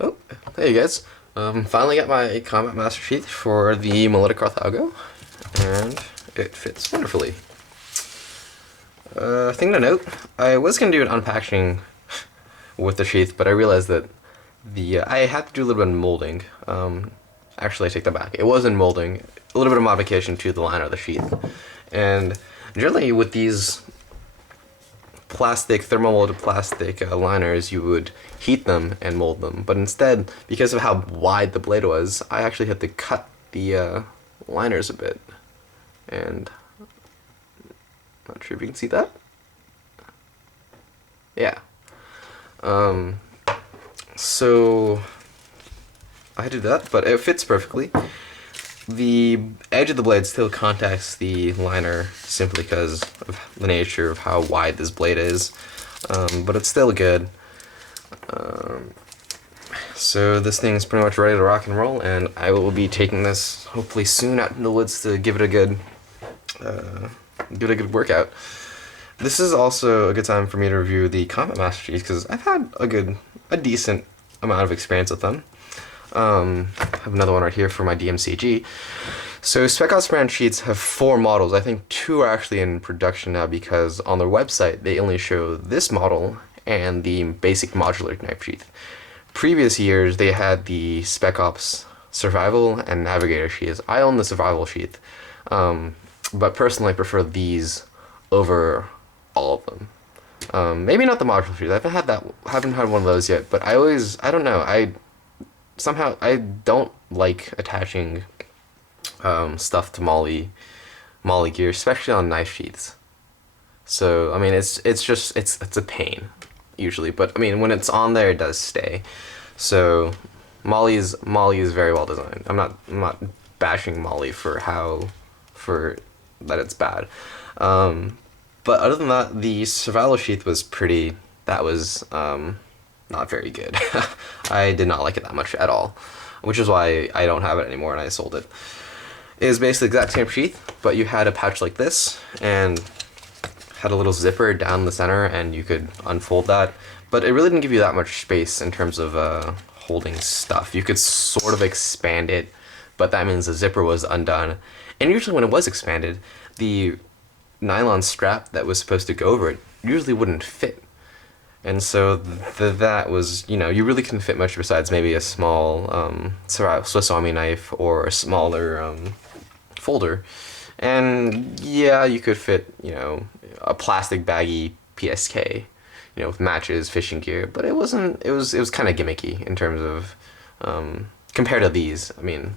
Oh, hey guys. Finally got my Combat Master Sheath for the Melodic Carthago, and it fits wonderfully. Thing to note, I was going to do an unpacking with the sheath, but I realized that I had to do a little bit of molding. Actually, I take that back. It was in molding, a little bit of modification to the liner of the sheath. And generally with these plastic, thermomolded plastic liners, you would heat them and mold them. But instead, because of how wide the blade was, I actually had to cut the liners a bit. And not sure if you can see that. Yeah. So I did that, but it fits perfectly. The edge of the blade still contacts the liner simply because of the nature of how wide this blade is, but it's still good. So this thing is pretty much ready to rock and roll, and I will be taking this hopefully soon out in the woods to give it a good, workout. This is also a good time for me to review the Combat Master Chief because I've had a decent amount of experience with them. I have another one right here for my DMCG. So Spec brand sheets have 4 models. I think 2 are actually in production now because on their website they only show this model and the basic modular knife sheath. Previous years they had the Spec Ops Survival and Navigator sheaths. I own the Survival sheath, but personally I prefer these over all of them. Maybe not the modular sheath. I haven't had one of those yet. But I don't know. I don't like attaching stuff to Molly gear, especially on knife sheaths. So I mean, it's a pain usually, but I mean when it's on there, it does stay. So Molly is very well designed. I'm not bashing Molly for that it's bad. But other than that, the survival sheath was pretty. That was not very good. I did not like it that much at all, which is why I don't have it anymore and I sold it. It is basically the exact same sheath, but you had a pouch like this and had a little zipper down the center and you could unfold that. But it really didn't give you that much space in terms of holding stuff. You could sort of expand it, but that means the zipper was undone. And usually when it was expanded, the nylon strap that was supposed to go over it usually wouldn't fit. And so that was, you really couldn't fit much besides maybe a small Swiss Army knife or a smaller folder. And yeah, you could fit, a plastic baggy PSK, with matches, fishing gear, but it wasn't, it was kind of gimmicky in terms of, compared to these. I mean,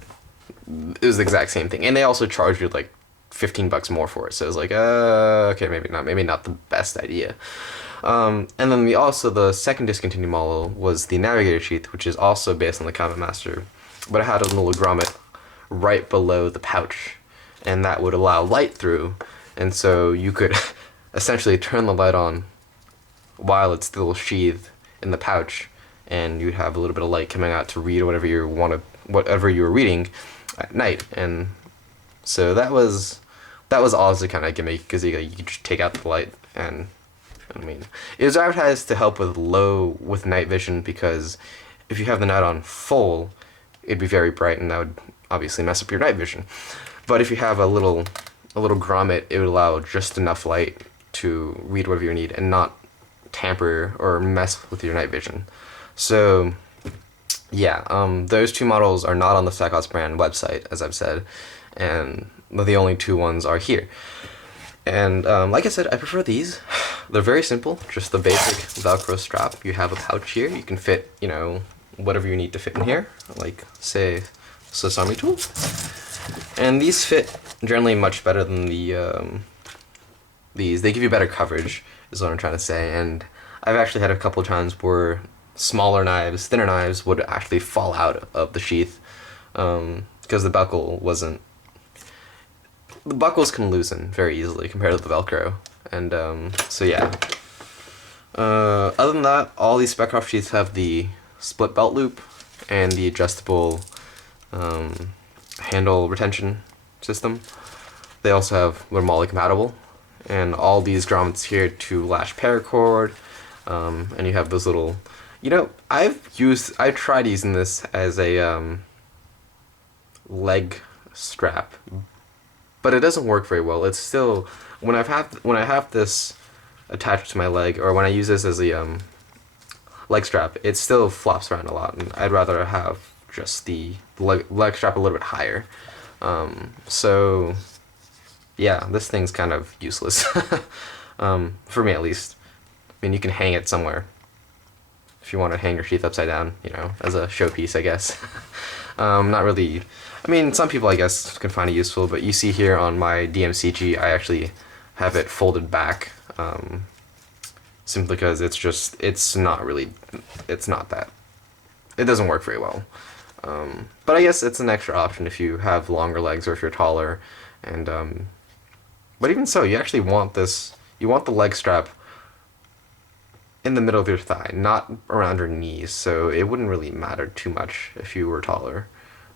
it was the exact same thing. And they also charged you like $15 more for it. So it was like, okay, maybe not the best idea. And then the second discontinued model was the Navigator sheath, which is also based on the Combat Master, but it had a little grommet right below the pouch, and that would allow light through, and so you could essentially turn the light on while it's still sheathed in the pouch, and you'd have a little bit of light coming out to read whatever you were reading at night. And so that was also kind of gimmicky because you could just take out the light. And I mean, it was advertised to help with night vision because if you have the night on full, it'd be very bright and that would obviously mess up your night vision. But if you have a little grommet, it would allow just enough light to read whatever you need and not tamper or mess with your night vision. So yeah, those 2 models are not on the Spec brand website, as I've said, and the only 2 ones are here. And like I said, I prefer these. They're very simple, just the basic Velcro strap. You have a pouch here. You can fit, whatever you need to fit in here, like, say, Swiss Army tool. And these fit generally much better than these. They give you better coverage, is what I'm trying to say. And I've actually had a couple of times where smaller knives, thinner knives, would actually fall out of the sheath because the buckles can loosen very easily compared to the Velcro. And so yeah. Other than that, all these Spec sheaths have the split belt loop and the adjustable handle retention system. They also have they're MOLLE compatible, and all these grommets here to lash paracord, and you have those little You know, I've tried using this as a leg strap, but it doesn't work very well. It's still when I have this attached to my leg, or when I use this as a leg strap, it still flops around a lot, and I'd rather have just the leg strap a little bit higher. So yeah, this thing's kind of useless, for me at least. I mean, you can hang it somewhere if you want to hang your sheath upside down, you know, as a showpiece, I guess. Not really. I mean, some people, I guess, can find it useful, but you see here on my DMCG, I actually have it folded back, simply because it's not really, it's not that, it doesn't work very well. But I guess it's an extra option if you have longer legs or if you're taller, and, but even so, you actually want this, you want the leg strap in the middle of your thigh, not around your knees, so it wouldn't really matter too much if you were taller.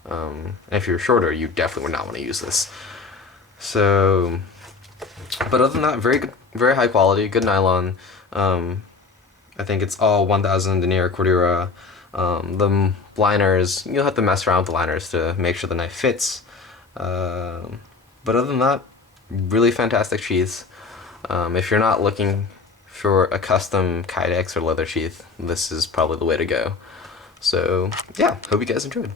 And if you're shorter, you definitely would not want to use this. So, but other than that, very good, very high quality, good nylon. I think it's all 1000 denier Cordura. The liners, you'll have to mess around with the liners to make sure the knife fits. But other than that, really fantastic sheaths. If you're not looking for a custom Kydex or leather sheath, this is probably the way to go. So yeah, hope you guys enjoyed.